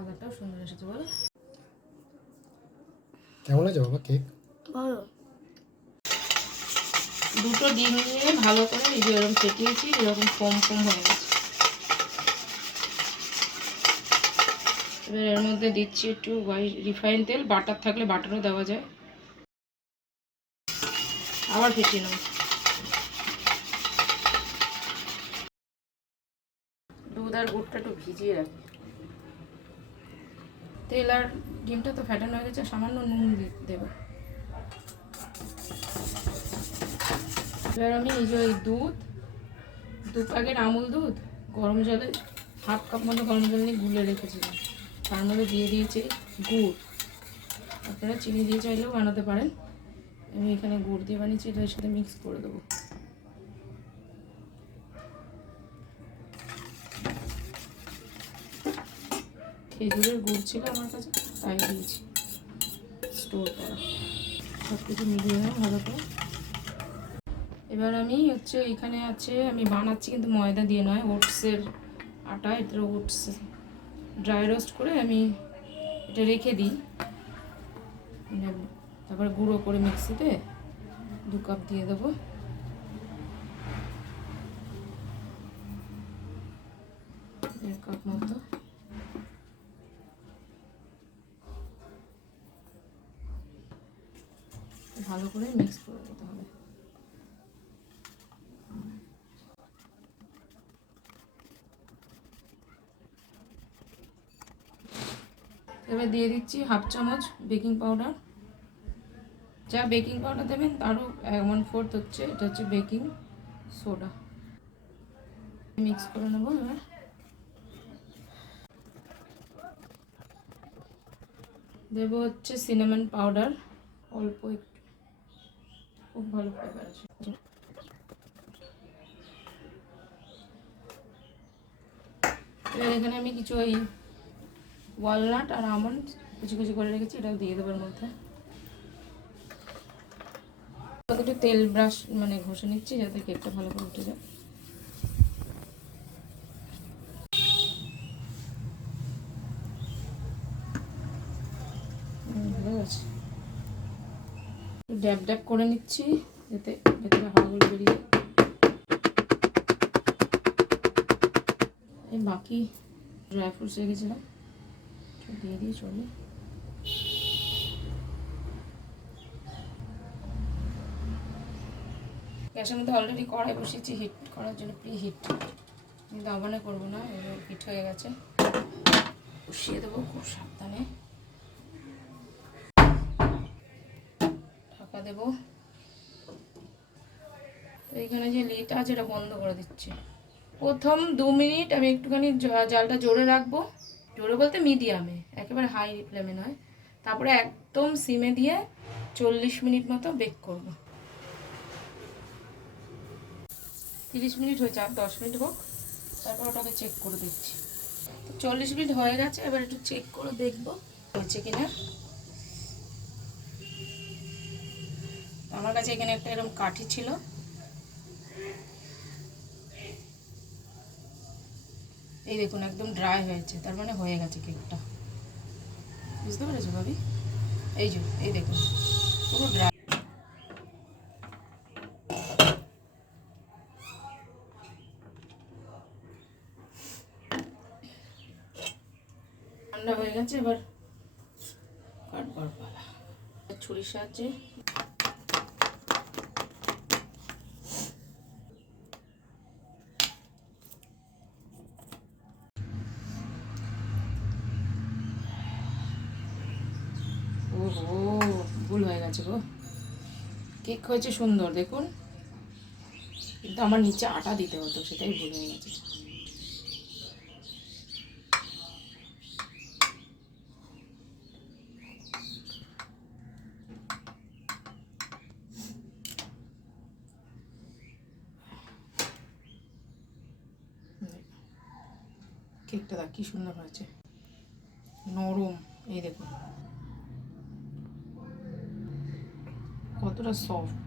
কালারটাও সুন্দর এসেছে বলো। কেমন আছে বাবা কেক? ভালো। দুটো ডিম নিয়ে ভালো করে এই যে এরকম ফেটিয়েছি এরকম ফোম ফোম হয়ে গেছে। এবার এর মধ্যে দিচ্ছি একটু রিফাইন তেল বাটার থাকলে বাটারও দেওয়া যায়। আবার ফেটিয়ে নেব। দুধ আর গুড়টা একটু ভিজিয়ে রাখি। তেল আর ডিমটা তো ফ্যাটানো হয়ে গেছে সামান্য নুন দেবো। এবার আমি নিজে ওই দুধ, দু প্যাকেট আমুল দুধ, গরম জলে হাফ কাপ মতো গরম জল নিয়ে গুলে রেখেছিলাম। তার মধ্যে দিয়ে দিয়েছি গুড়। আপনারা চিনি দিয়ে চাইলেও বানাতে পারেন। আমি এখানে গুড় দিয়ে বানিয়েছি, এটার সাথে মিক্স করে দেবো। খেজুরের গুড় ছিল আমার কাছে, তাই দিয়েছি। স্টোর করা। সব কিছু মিলিয়ে ভালো করে। এবার আমি হচ্ছে এখানে আছে, আমি বানাচ্ছি কিন্তু ময়দা দিয়ে নয়, ওটসের আটা, এটা ওটস ড্রাই রোস্ট করে আমি এটা রেখে দিই। তারপরে গুঁড়ো করে মিক্সিতে দু কাপ দিয়ে দেবো। এক কাপ মতো। ভালো করে মিক্স করে দিতে হবে। এবার দিয়ে দিচ্ছি হাফ চামচ বেকিং পাউডার যা বেকিং পাউডার দেবেন তারও ওয়ান ফোর্থ হচ্ছে, এটা হচ্ছে বেকিং সোডা মিক্স করে নেব এবার। দেবো হচ্ছে সিনেমন পাউডার অল্প একটু। খুব ভালো আছে এবার এখানে আমি কিছু ওই ওয়ালনাট আর আমন্ড কুচি কুচি করে রেখেছি, এটাও দিয়ে দেবার মধ্যে। একটু তেল ব্রাশ মানে ঘষে নিচ্ছি যাতে কেকটা ভালো করে উঠে যায় হুম, ভালো আছে একটু ড্যাব ড্যাব করে নিচ্ছি, যাতে ভেতরে হাওয়াগুলো বেরিয়ে। এই বাকি ড্রাই ফ্রুটস রেখেছিলাম। দিয়ে দিয়ে চলে গ্যাসের মধ্যে অলরেডি কড়াই বসিয়েছি হিট করার জন্য প্রি হিট কিন্তু আবানে করব না, এবার হিট হয়ে গেছে। বসিয়ে দেবো খুব সাবধানে। ঢাকা দেবো। তো এইখানে যে লিট আছে এটা বন্ধ করে দিচ্ছি। প্রথম দু মিনিট আমি একটুখানি জালটা জোরে রাখব। জোরে বলতে মিডিয়ামে একেবারে হাই ফ্লেমে নয়। তারপরে একদম সিমে দিয়ে চল্লিশ মিনিট মতো বেক করব। তিরিশ মিনিট হয়েছে, আর দশ মিনিট হোক। তারপর ওটাকে চেক করে দিচ্ছি চল্লিশ মিনিট হয়ে গেছে, এবার একটু চেক করে দেখব। হচ্ছে কিনা। আমার কাছে এখানে একটা এরকম কাঠি ছিল। এই দেখুন, একদম ড্রাই হয়েছে। তার মানে হয়ে গেছে কেকটা বুঝতে পেরেছ ভাবি? এই যে, এই দেখুন, পুরো ড্রাই ঠান্ডা হয়ে গেছে, এবার কাটবার পালা। ছুরির সাহায্যে ওহো ভুল হয়ে গেছে গো। কেক হয়েছে সুন্দর, দেখুন। কিন্তু আমার নিচে আটা দিতে হতো, সেটাই ভুল হয়ে গেছে। কেকটা দেখ, কি সুন্দর হয়েছে। নরম, এই দেখুন। কতটা সফট